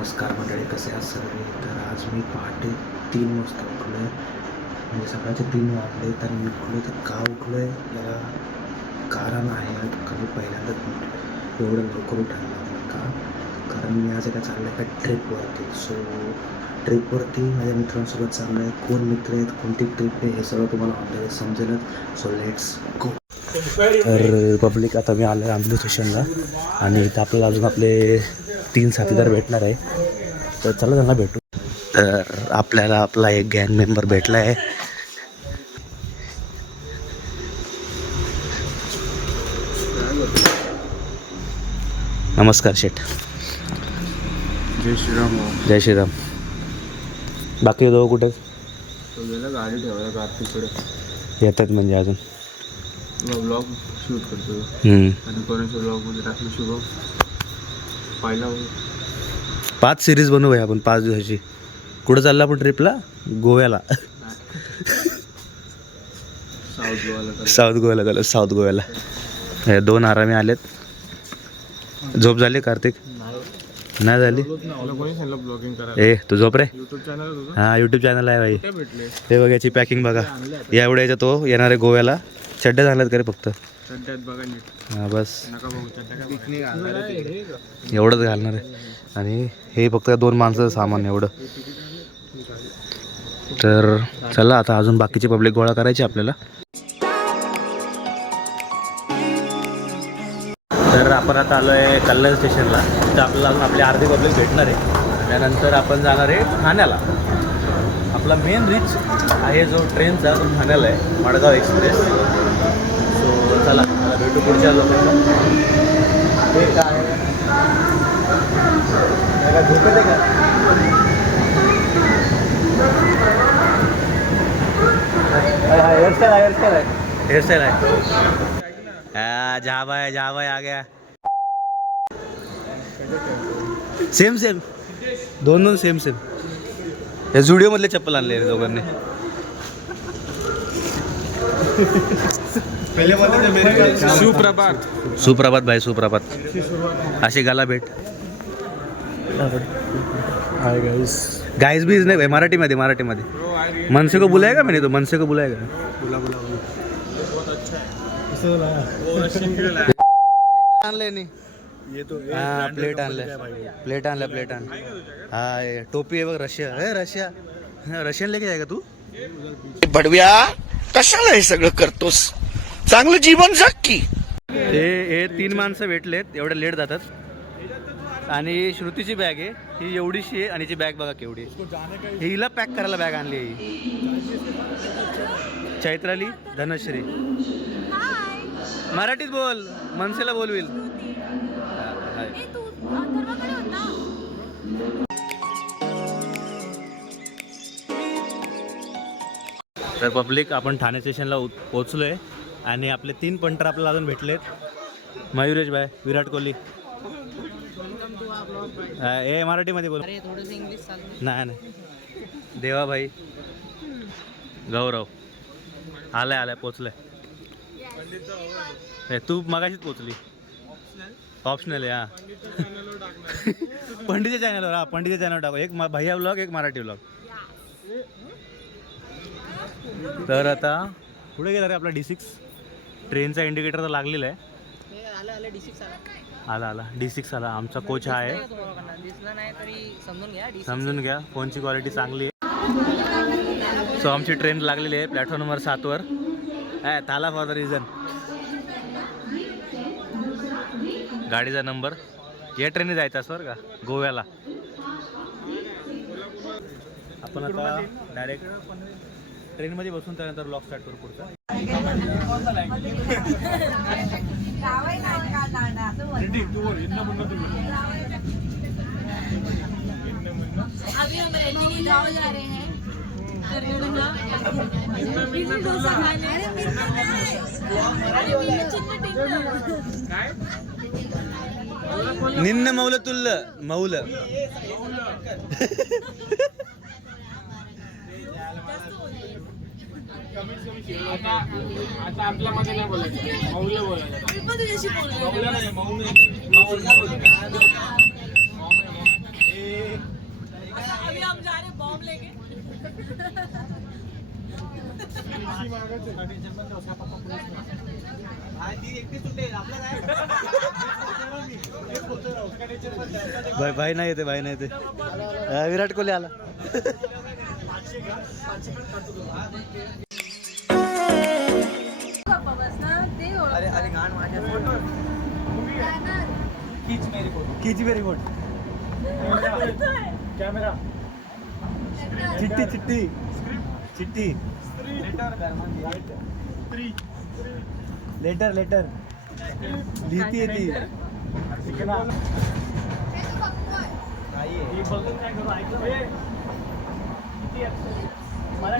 नमस्कार मंडळी, कसे आहात सर्व? तर आज मी पहाटे 3 वाजता उठलो आहे. म्हणजे सकाळचे 3 वाजले तर मी उठलो. तर का उठलो आहे याला कारण आहे. का मी पहिल्यांदाच एवढं लवकर उठायला लागलं का? कारण मी आज एका चाललं आहे का ट्रिपवरती. ट्रिपवरती माझ्या मित्रांसोबत चाललो आहे. कोण मित्र आहेत, कोणती ट्रिप आहे, हे सगळं तुम्हाला ऑनलाईन समजेलच. So let's go. तर पब्लिक, आता मी आलो आहे आंबली स्टेशनला आणि इथं आपल्याला अजून आपले 3 साथीदार भेटणार आहे. तर चला त्यांना भेटू. तर आपल्याला आपला एक गँग मेंबर भेटला आहे. नमस्कार शेठ. जय श्रीराम. जय श्रीराम. बाकी दोघं कुठे गाडी ठेवायला कार्तिककडे येतात म्हणजे अजून ब्लॉग शूट करतो आणि कोणाच्या ब्लॉगमध्ये टाकलं शुभम पाहिला 5 सिरीज बनवू आहे आपण 5 दिवसाची. कुठं चाललं आपण ट्रिपला? गोव्याला. साऊथ गोव्याला चाललं. साऊथ गोव्याला. हे 2 आरामी आलेत. झोप झाली कार्तिक? नाही झाली. ब्लॉगिंग करायला ए तू झोप रे. यूट्यूब चॅनल हां यूट्यूब चॅनल आहे भाई. भेटले हे बघ याची पॅकिंग बघा. या एवढ्याचा तो येणार आहे गोव्याला. चड्ड्या झाल्यात का रे फक्त? चड्ड्यात बघा नीट. हां बस नका बघू चड्ड्या पिकनिक एवढंच घालणार आहे. आणि हे फक्त 2 माणसाचं सामान एवढं. तर चला आता अजून बाकीची पब्लिक गोळा करायची आपल्याला. तर आपण आता आलो आहे कल्याण स्टेशनला. तिथं आपल्याला अजून आपली अर्धी पब्लिक भेटणार आहे. त्यानंतर आपण जाणार आहे ठाण्याला. आपला मेन रिच आहे जो ट्रेनचा तो ठाण्याला आहे, मडगाव एक्सप्रेस. सो चला मला भेटू पुढच्या लोकांना. ते काय झोपत आहे का? हेअरस्टाईल आहे. जहा भाई आ गया. सेम दोन सेम. या झुडिओ मधले चप्पल आणले दोघांनी. सुप्रभात भाई, सुप्रभात. अशी गाला भेट. Hi guys. गाइस भी नाही भाई, मराठीमध्ये. मनसे को बुलाएगा मैंने तो. मनसे को बुलाएगा. आणले नाही. हां प्लेट आणलं. हां टोपी आहे बघ. रशियन लेके जाएगा तू? बडव्या कशाला हे सगळं करतोस? चांगलं जीवन जग की. हे 3 माणसं भेटलेत. एवढ्या लेट जातात. आणि श्रुतीची बॅग आहे ही एवढीशी आहे आणि हिची बॅग बघा केवढी. हिला पॅक करायला बॅग आणली आहे. चैत्राली, धनश्री. मराठीत बोल. मनसेला बोलविल. तर पब्लिक, आपण ठाणे स्टेशनला पोचलो आहे आणि आपले 3 पंटर आपल्याला अजून भेटलेत. मयुरेश भाई, विराट कोहली. ए मराठीमध्ये बोल. नाही. देवा भाई, गौरव. आलाय पोचलंय. तू मगाशीच पोचली. ऑप्शनल आहे. हां पंडितच्या चॅनलवर. हां पंडितच्या चॅनलवर टाकू. एक भैया ब्लॉग, एक मराठी ब्लॉग. तर आता पुढे गेला रे आपला D6. ट्रेनचा इंडिकेटर तर लागलेला आहे. आला D6 आला. आमचा कोच हा आहे. समजून घ्या. फोनची क्वालिटी चांगली आहे. सो आमची ट्रेन लागलेली आहे प्लॅटफॉर्म नंबर 7 वर. ताला फॉर द रिझन. गाडीचा नंबर. या ट्रेनने जायचं असं बरं का गोव्याला. आपण आता डायरेक्ट ट्रेनमध्ये बसून त्यानंतर ब्लॉग स्टार्ट करू पुढचा. अभी हम रैनी गाँव जा रहे हैं. निन्न मौल तुल्ल मौल. आता आपल्यामध्ये नाही बोलायचं, मौल्य बोलायचं. मौल्य नाही, मौल्य. भाई नाही येते भाई नाही येते विराट कोहली आला गप्पा बस ना ते अरे अरे गाण माझ्या कीच मेरी फोटो कीच मेरी फोटो कॅमेरा चिट्टी चिट्टी चिट्टी लेटर लेटर लिहिती ती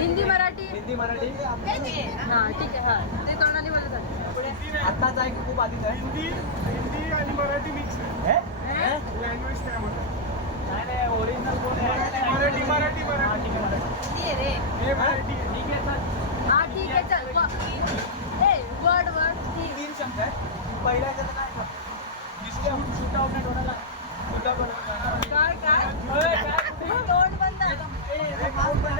हिंदी मराठी हिंदी मराठी हा ठीक आहे हा ते तोंडाने बोलत आहे आत्ताच आहे की खूप आधीच आहे हिंदी आणि मराठी मिक्स लँग्वेज काय म्हणतात ओरिजिनल मराठी मराठी मराठी ये रे हे मराठी ठीक आहे सर हा ठीक आहे चल ए वर्ड वर्ड ठीक तीन शब्द आहे पहिल्या ह्याच्यात काय काय तोंड बंद तोंड बंद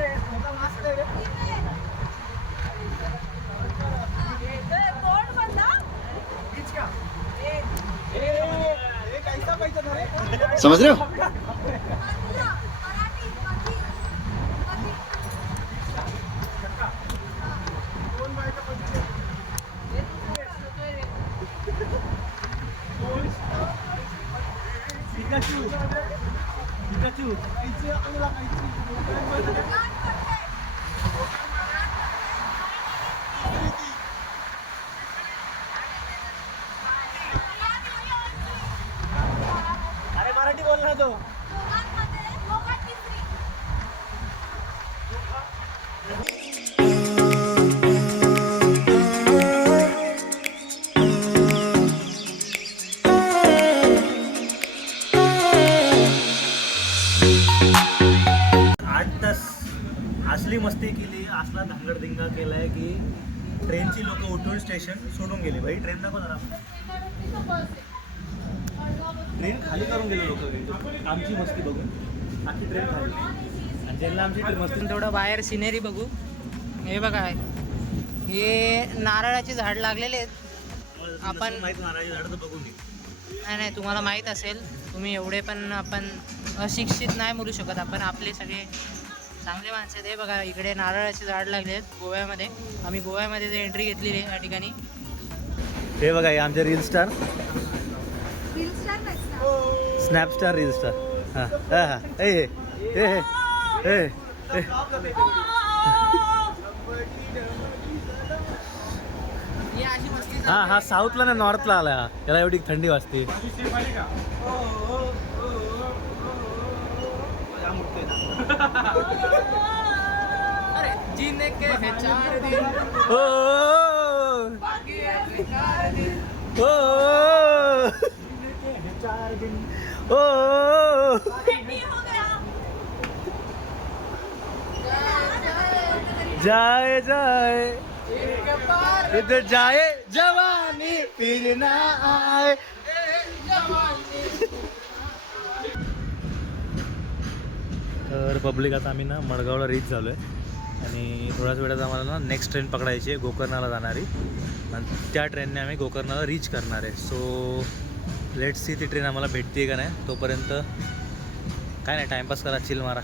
समझ रहे हो अरे मराठी बोल ना तो असली मस्ती केली असला धांगडधिंगा केलाय की ट्रेनची लोक उठून स्टेशन सोडून गेले भाई ट्रेन नको जरा ट्रेन खाली करून गेले लोक आमची मस्ती बघून आखी ट्रेन खाली आणि ज्यांना आमची मस्ती थोडं बाहेर सिनेरी बघू. हे बघा हे नारळाचे झाड लागलेले आहेत. आपण माहिती नारळाची झाडं तर बघून घे. नाही तुम्हाला माहीत असेल तुम्ही एवढे पण आपण अशिक्षित नाही बोलू शकत आपण आपले सगळे चांगले माणसं आहेत. हे बघा इकडे नारळाचे झाड लागले आहेत गोव्यामध्ये. आम्ही गोव्यामध्ये जे एंट्री घेतलेली आहे या ठिकाणी. हे बघा हे आमचे रील स्टार स्नॅपस्टार रील स्टार हां हां हां ए ए ए ए हां हा साऊथला ना नॉर्थला आला हा त्याला एवढी थंडी वाजते. अरे जीने के है 4 दिन ओ ओ ओ जाए जाए इधर जाए जवानी फिर ना आए. तर पब्लिक आता आम्ही ना मडगावला रीच झालो आहे आणि थोड्याच वेळात आम्हाला ना नेक्स्ट ट्रेन पकडायची आहे गोकर्णाला जाणारी आणि त्या ट्रेनने आम्ही गोकर्णाला रीच करणार आहे. सो लेट्स सी ती ट्रेन आम्हाला भेटते का नाही. तोपर्यंत काय नाही टाईमपास करा चिल मारा.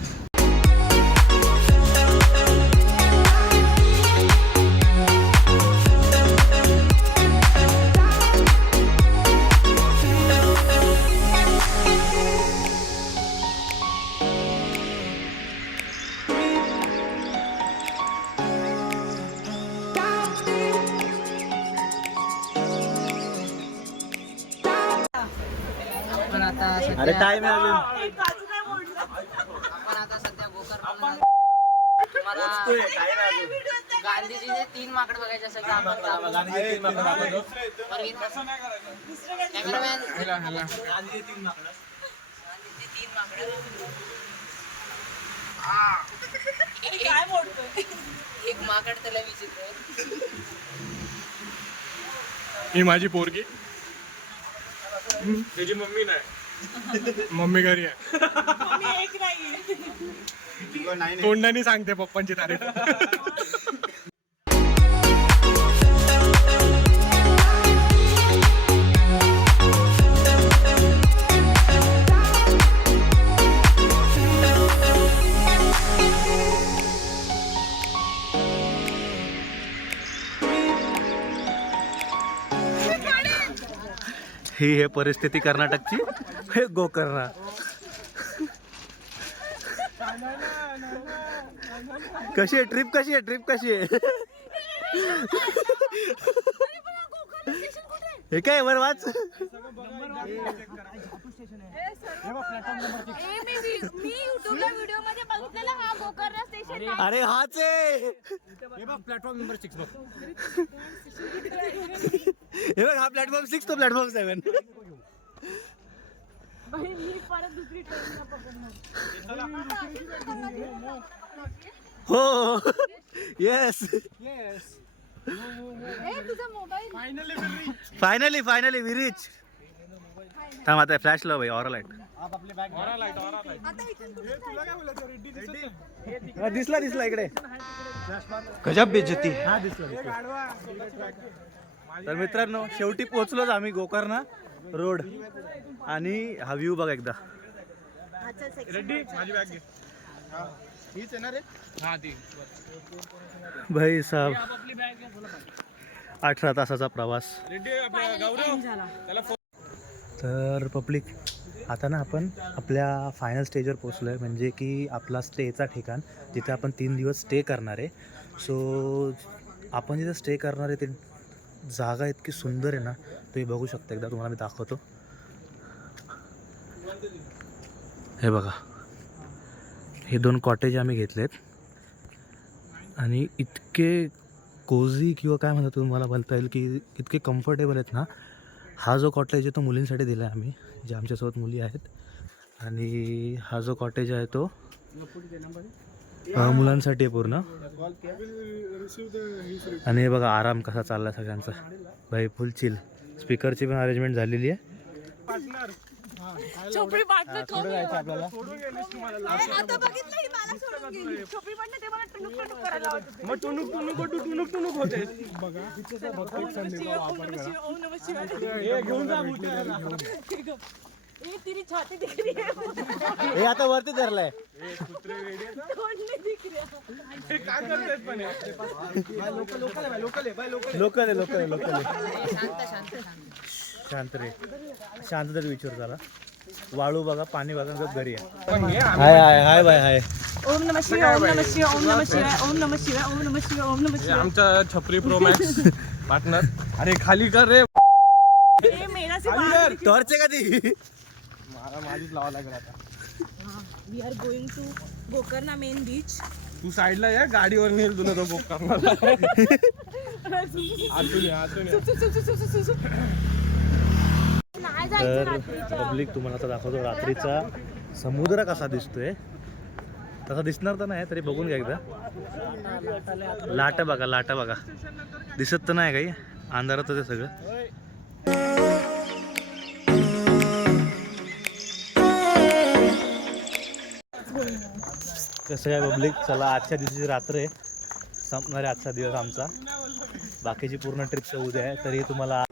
आपण आता अरे सध्या टाइम आहे अजून. आपण आता सध्या गोकर्णाला तुम्हाला गांधीजीचे 3 माकड बघायचे असेल तर आपण जाऊ. कॅमेरामॅन गांधीजी 3 माकड. काय बोलतोय एक माकड त्याला विचित्र. ही माझी पोरगी त्याची मम्मी नाही मम्मी घरी आहे तोंडाने सांगते पप्पांची तारीफ. ही आहे परिस्थिती कर्नाटकची. हे गोकर्णा. कशी आहे ट्रिप, कशी आहे ट्रिप, कशी आहे? हे काय वर वाच. मी युट्यूबला व्हिडिओ मध्ये बघितलेला हा गोकर्णा स्टेशन. अरे हाच आहे. प्लॅटफॉर्म नंबर 6 बघ. हे बघ हा प्लॅटफॉर्म 6 तो प्लॅटफॉर्म 7. मी परत दुसरी ट्रेन पकडणार. हो येस. तुझा mobile finally finally we reach. थांब आता फ्लॅश लाव भाई. ऑरा लाईट दिसला दिसला इकडे. गजब बेइज्जती. हा दिसला. तर मित्रांनो शेवटी पोहोचलोच आम्ही गोकर्णा रोड. आणि हा व्ह्यू बघा एकदा. रेड्डी माझी बॅग घे. हीच येणार रे. हा ती भाई साहब आपली बॅग घे. 18 तासाचा प्रवास. रेड्डी आपला गौरव त्याला तर पब्लिक आता ना आपण आपल्या फायनल स्टेजवर पोचलो आहे. म्हणजे की आपला स्टेचा ठिकाण जिथे आपण 3 दिवस स्टे करणार आहे. सो आपण जिथे स्टे करणार आहे ते जागा इतकी सुंदर आहे ना. तुम्ही बघू शकता. एकदा तुम्हाला मी दाखवतो. हे बघा हे 2 कॉटेज आम्ही घेतलेत. आणि इतके कोझी किंवा काय म्हणतात तुम्हाला बोलता येईल की इतके कम्फर्टेबल आहेत ना. हा जो कॉटेज आहे तो मुलींसाठी दिला आहे आम्ही, जे आमच्यासोबत मुली आहेत. आणि हा जो कॉटेज आहे तो मुलांसाठी आहे पूर्ण. आणि हे बघा आराम कसा चालला सगळ्यांचा. भाई फुल चिल. स्पीकरची पण अरेंजमेंट झालेली आहे. चोपडी पाडलं पुढे जायचं आपल्याला. आता बघितलं ही मला सोडून गेली. चोपडी पाडलं ते मला टुनुक टुनुक करायला लावत होते. मग टुनुक टुनुक होते. बघा ओम नमः शिवाय. हे घेऊन जा बुट्याला. ए तेरी छाती दिख रही है. हे आता वरती धरलाय. कुत्रे रेडी आहेत. तोंड नहीं दिख रहा. हे काय करतायत पण लोकल आहे. शांत शांत शांत. शांत रे. शांततेत विचार झाला. वाळू बघा, पाणी बघा, गप घरी आहे. पण हे हाय हाय हाय बाय हाय. ओम नमः शिवाय. ओम नमः शिवाय. ओम नमः शिवाय. ओम नमः शिवाय. ओम नमः शिवाय. ओम नमः हे शिवाय. आमचा छपरी प्रो मॅक्स पार्टनर. अरे खाली कर रे. ए मेरा से बाहर. टॉर्च आहे का ती? मला माझीच लावा लागेल आता. We are going to Gokarna main beach. तू साईडला या. गाडीवर नेल तुला तो बुक करणार. आतून ये. नाही जायचं तर रात्रीच्या. पब्लिक तुम्हाला आता दाखवतो रात्रीचा समुद्र कसा दिसतोय. तसा दिसणार तर नाही तरी बघून घ्या एकदा. लाटा बघा. दिसत तर नाही काही. अंधारातच आहे सगळं. कसं काय पब्लिक. चला आजच्या दिवशीची रात्र आहे. संपणार आहे आजचा दिवस आमचा. बाकीची पूर्ण ट्रिप उद्या आहे. तरी तुम्हाला